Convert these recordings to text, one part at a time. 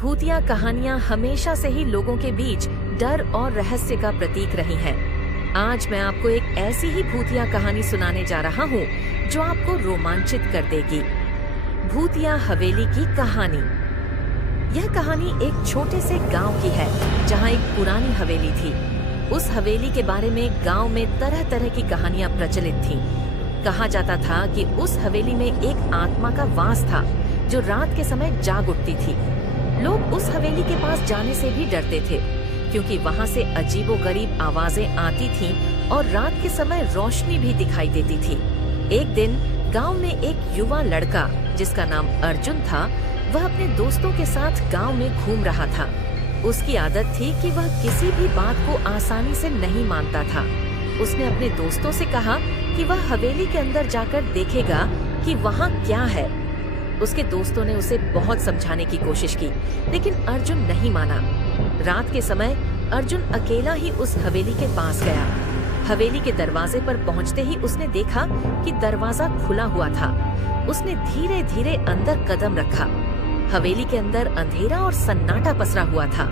भूतिया कहानियां हमेशा से ही लोगों के बीच डर और रहस्य का प्रतीक रही हैं। आज मैं आपको एक ऐसी ही भूतिया कहानी सुनाने जा रहा हूँ जो आपको रोमांचित कर देगी। भूतिया हवेली की कहानी। यह कहानी एक छोटे से गांव की है जहां एक पुरानी हवेली थी। उस हवेली के बारे में गांव में तरह तरह की कहानियां प्रचलित थीं। कहा जाता था कि उस हवेली में एक आत्मा का वास था जो रात के समय जाग उठती थी। लोग उस हवेली के पास जाने से भी डरते थे क्योंकि वहां से अजीबोगरीब आवाजें आती थीं और रात के समय रोशनी भी दिखाई देती थी। एक दिन गांव में एक युवा लड़का जिसका नाम अर्जुन था, वह अपने दोस्तों के साथ गांव में घूम रहा था। उसकी आदत थी कि वह किसी भी बात को आसानी से नहीं मानता था। उसने अपने दोस्तों से कहा कि वह हवेली के अंदर जाकर देखेगा कि वहां क्या है। उसके दोस्तों ने उसे बहुत समझाने की कोशिश की, लेकिन अर्जुन नहीं माना। रात के समय अर्जुन अकेला ही उस हवेली के पास गया। हवेली के दरवाजे पर पहुंचते ही उसने देखा कि दरवाजा खुला हुआ था। उसने धीरे धीरे अंदर कदम रखा। हवेली के अंदर अंधेरा और सन्नाटा पसरा हुआ था।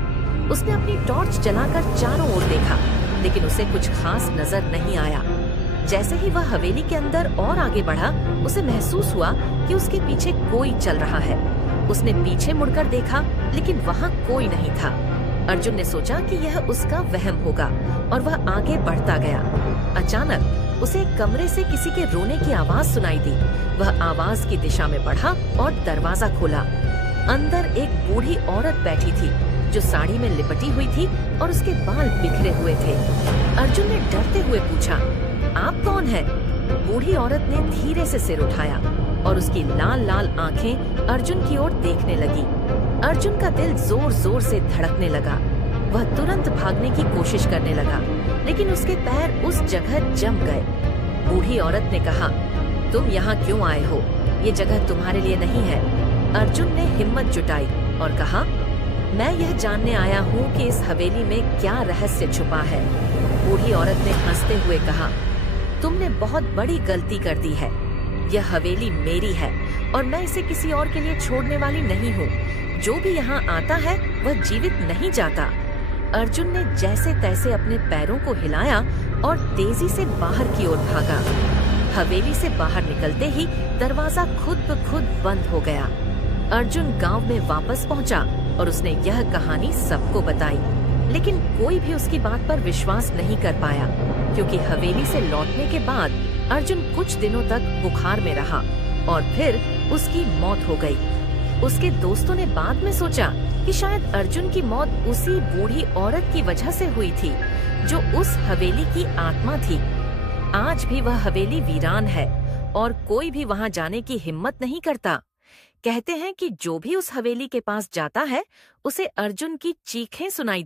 उसने अपनी टॉर्च जलाकर चारों ओर देखा, लेकिन उसे कुछ खास नजर नहीं आया। जैसे ही वह हवेली के अंदर और आगे बढ़ा, उसे महसूस हुआ कि उसके पीछे कोई चल रहा है। उसने पीछे मुड़कर देखा, लेकिन वहाँ कोई नहीं था। अर्जुन ने सोचा कि यह उसका वहम होगा और वह आगे बढ़ता गया। अचानक उसे एक कमरे से किसी के रोने की आवाज सुनाई दी। वह आवाज की दिशा में बढ़ा और दरवाजा खोला। अंदर एक बूढ़ी औरत बैठी थी जो साड़ी में लिपटी हुई थी और उसके बाल बिखरे हुए थे। अर्जुन ने डरते हुए पूछा, आप कौन हैं? बूढ़ी औरत ने धीरे से सिर उठाया और उसकी लाल लाल आंखें अर्जुन की ओर देखने लगी। अर्जुन का दिल जोर जोर से धड़कने लगा। वह तुरंत भागने की कोशिश करने लगा, लेकिन उसके पैर उस जगह जम गए। बूढ़ी औरत ने कहा, तुम यहाँ क्यों आए हो? ये जगह तुम्हारे लिए नहीं है। अर्जुन ने हिम्मत जुटाई और कहा, मैं यह जानने आया हूँ कि इस हवेली में क्या रहस्य छुपा है। बूढ़ी औरत ने हंसते हुए कहा, तुमने बहुत बड़ी गलती कर दी है। यह हवेली मेरी है और मैं इसे किसी और के लिए छोड़ने वाली नहीं हूँ। जो भी यहाँ आता है वह जीवित नहीं जाता। अर्जुन ने जैसे तैसे अपने पैरों को हिलाया और तेजी से बाहर की ओर भागा। हवेली से बाहर निकलते ही दरवाजा खुद ब खुद बंद हो गया। अर्जुन गांव में वापस पहुंचा और उसने यह कहानी सबको बताई, लेकिन कोई भी उसकी बात पर विश्वास नहीं कर पाया क्योंकि हवेली से लौटने के बाद अर्जुन कुछ दिनों तक बुखार में रहा और फिर उसकी मौत हो गई। उसके दोस्तों ने बाद में सोचा कि शायद अर्जुन की मौत उसी बूढ़ी औरत की वजह से हुई थी जो उस हवेली की आत्मा थी। आज भी वह हवेली वीरान है और कोई भी वहां जाने की हिम्मत नहीं करता। कहते हैं कि जो भी उस हवेली के पास जाता है उसे अर्जुन की चीखें सुनाई